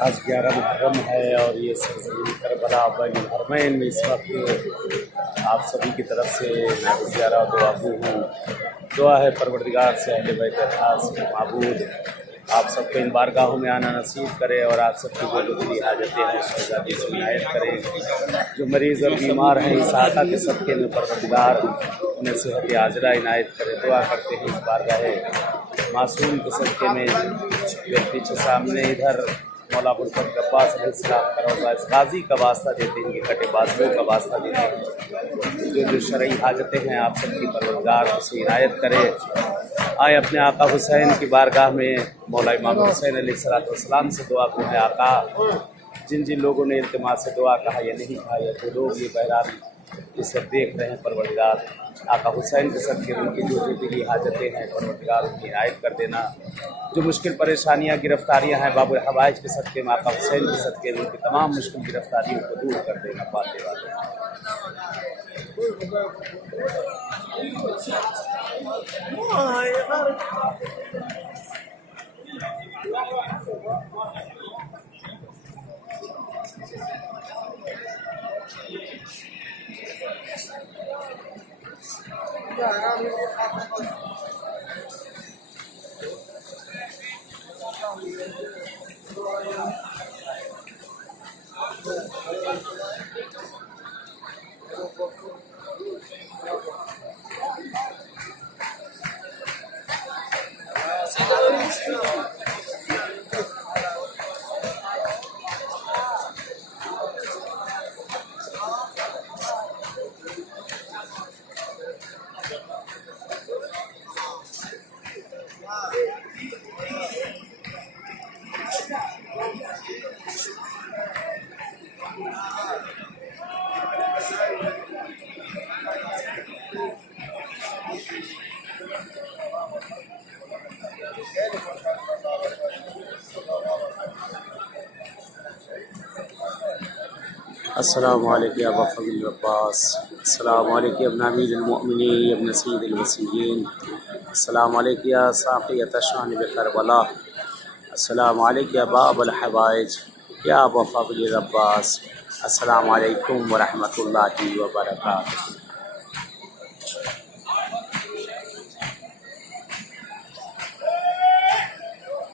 आज 11 محرम है और ये सरजमीन करबला الحرمین में इस वक्त आप सभी की तरफ से मैं الزیارہ और ودعاگو हूँ। दुआ है परवरदिगार से अहले बैत खास माबूद आप सबको इन बारगाहों में आना नसीब करे और आप सबकी जो दिली हाजतें हैं शहजादी से इनायत करें। जो मरीज़ और बीमार हैं इस आका के सदक़े में परवरदिगार उन्हें सेहत आजरा इनायत करे। दुआ करते हैं इस बारगाह मासूम के सदक़े में पीछे सामने इधर मौला अब्बास अलैहिस्सलाम का रोज़ा इस गाज़ी का वास्ता देते हैं, कि कटे बाजुओं का वास्ता देते हैं। जो शरई हाजतें हैं आप सबकी परवरदिगार उसे इनायत करे। आए अपने आका हुसैन की बारगाह में मौला इमाम हुसैन अलैहिस्सलाम से दुआ को है आका जिन जिन लोगों ने इल्तिमास से दुआ कहा या नहीं कहा या जो लोग ये बहराम इस वक्त देख रहे हैं परवरदिगार आका हुसैन के सदक़े उनकी जो दिली हाजतें हैं परवरदिगार उनकी इनायत कर देना। जो मुश्किल परेशानियाँ गिरफ्तारियाँ हैं बाबुल हवाइज के सदक़े में आका हुसैन के सदक़े में उनकी तमाम मुश्किल गिरफ्तारियों को दूर कर देना। पाते السلام علیکم یا ابا فضل العباس، السلام علیکم ابن امیر المؤمنین ابن سید الوصیین، السلام علیکم یا ساقیۃ شانب کربلا، السلام علیکم یا باب الحوائج یا ابا فضل العباس، السلام علیکم ورحمۃ اللہ وبرکاتہ۔